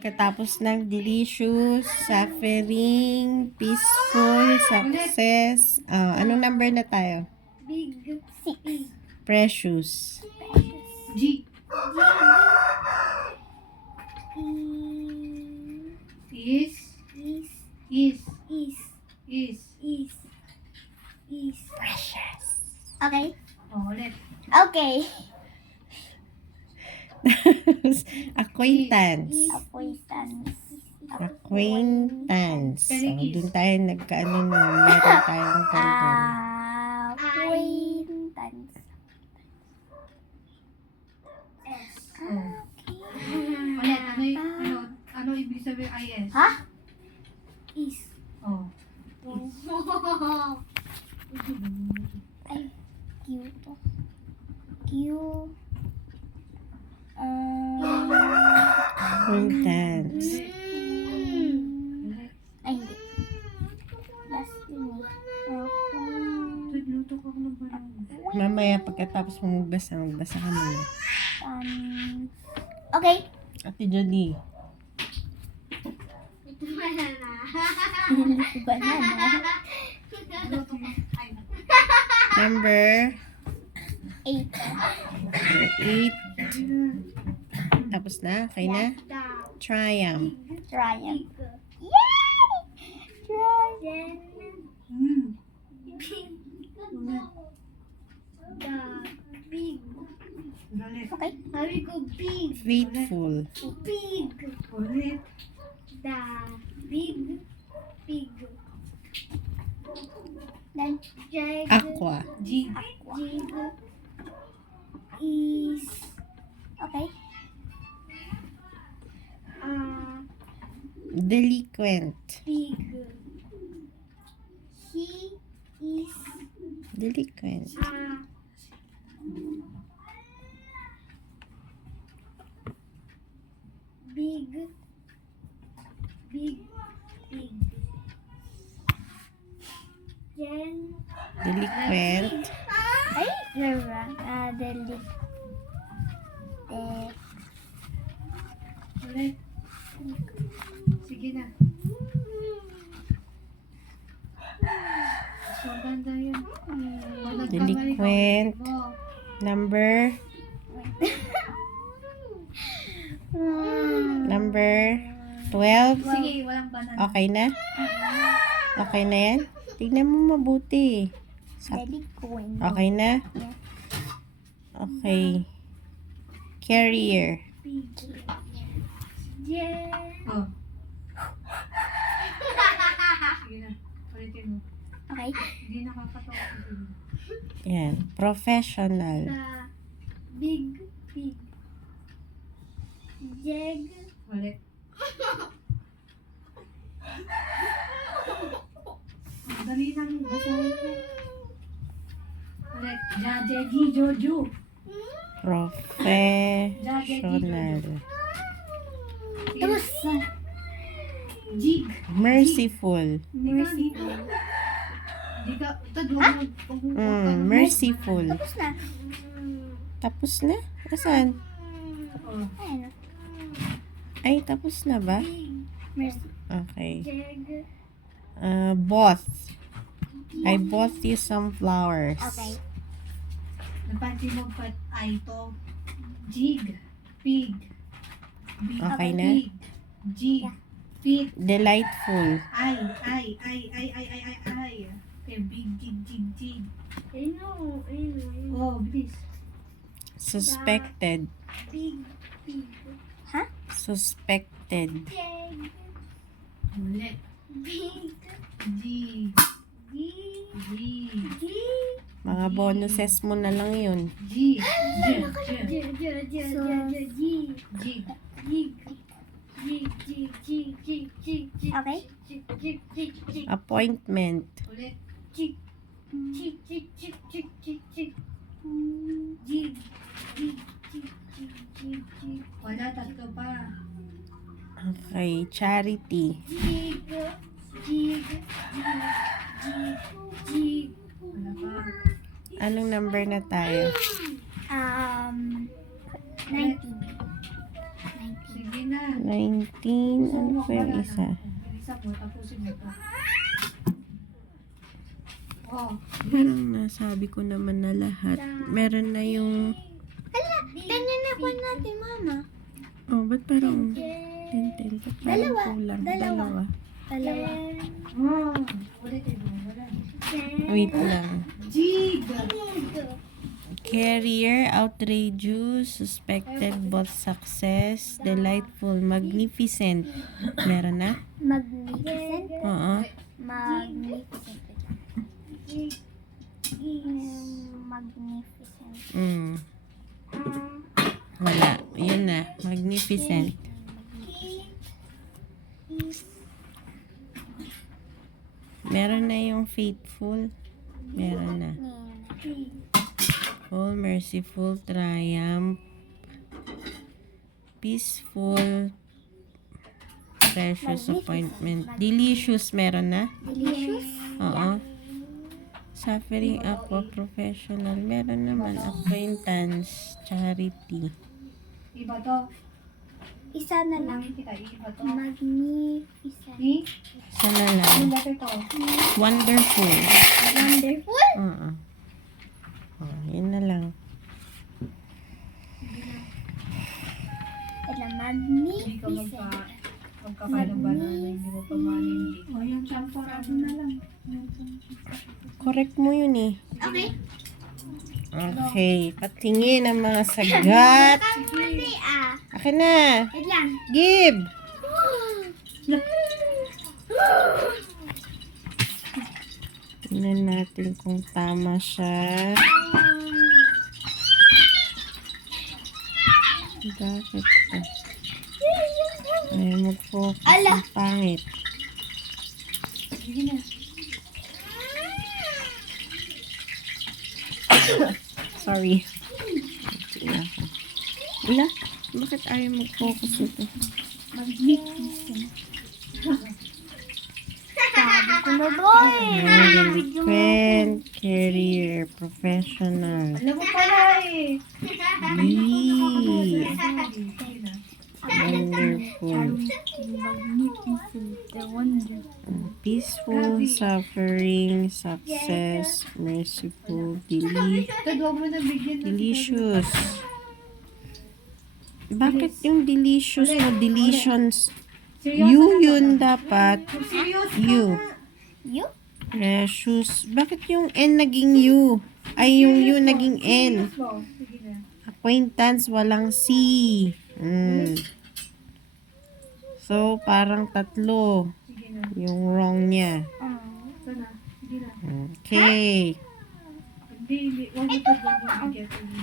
Katapos ng delicious, suffering, peaceful, success. Anong number na tayo? Big. 6. Precious. G. Is. Is. Precious. Okay. Ulit. Okay. Acquaintance. Acquaintance. Doon tayo nagkaano nun. Meron tayong karton. Acquaintance. S. Ulit. Ano ibig sabihin IS? Ha? Is. Oh. Ay, Q to. Q. Acquaintance. Ay, hindi. Last yun eh. Luto ko ng balon. Mamaya pagkatapos mo magbasa ka muna. Okay. Ate Jolie. Banana. Luto ko. Number 8. 8. Tapos na? Okay na? Triumph. Triumph. Yay! Triumph. Ulit. Okay. Sabi ko big. Faithful. Pig. Ulit. The big pig. Then Aqua. G. jig is okay. Delinquent. Pig. He is Delinquent. big pig. Then Delinquent. ay, never. Ulit. Sige na. So, ganda yun. Delinquent. Number 12. Sige, walang banana. Okay na? Okay na yan? Tignan mo mabuti. Delinquent. Okay na? Okay. Carrier. Yeah. Oh. Sige na. Ulitin mo. Okay. Hindi nakakatawa. Yan. Professional. The big pig. Jeg. Ulit. Dali lang. Basahin mo. Ulit. Jajeji Jojo. Professional. Tapos. Jig. Merciful. Mercy. Di ka. Ito doon. Merciful. Tapos na. Tapos na? Asan? Oh. Ayun. Ay, tapos na ba? Mercy. Okay. Jeg. Both. I bought you some flowers. Okay. Napansin mo pa ay to. Jig. Pig. Big. Okay na? Pig. Jig. Pig. Delightful. Ay. Okay, big, jig. I know. Oh, bilis. Suspected. Big pig. Ha? Suspected. Jeg. Ulit. Big. Jig. G. Jig. Mga bonuses mo na lang yun. Jig. Jig. Jig. Okay. Appointment. Ulit. Jig. Wala, tatlo pa. Okay. Charity. Wala pa. Anong number na tayo? 19. Sige na. 19. Ano pa yung isa? Isa mo, tapusin mo to. Oh. Parang nasabi ko naman na lahat. Meron na yung... Ganyan na po natin, Mama. Oh, ba't parang... Tintin. Ba't parang kulang? Dalawa. Dalawa. Oh. Ulitin mo. Wala. Wait lang. Jig. Carrier, outrageous, suspected, both success, delightful, magnificent. Meron na? Magnificent. Oo. Magnificent. Magnificent. Wala. Yun na. Magnificent. Meron na yung faithful. Meron na. Full, merciful, triumph, peaceful, precious, appointment, delicious, meron na? Delicious. Oo. Suffering, aqua, professional, meron naman, acquaintance, charity. Iba to. Isa na lang. Langit kita. Iba to. Magnificent. Ni? Isa na lang. Ulat ito. Wonderful. Wonderful. Oo. Oh, yun na lang. Ito, Hindi ka magnificent. magkakain ng banana. Hindi mo pa manindi. O, yung champorado na lang. Correct mo yun eh. Okay. Okay. Patingin ang mga sagat. Hindi ah. Akin na. Wait lang. Give. Tingnan natin kung tama siya. Bakit to? Ay, mag-focus. Ang pangit. Sige na. Sorry. Wala. Bakit ayaw mag-focus ito? Magnificent. Sabi ko na boy. Eloquent, career, professional. Alam mo pala eh. Yee. Sige na. Wonderful. Magnificent. The wonderful. Peaceful, suffering, success, merciful, Ito, huwag mo na bigyan ng delicious. Bakit yung delicious mo, deletions? You yun dapat. Serious? You. You? Precious. Bakit yung N naging U? Ay, yung U naging N. Sige na. Acquaintance, walang C. So, parang tatlo. Sige na. Yung wrong niya. Ito na. Sige na. Okay. Hindi. Huwag mo ito. Huwag mo bigyan.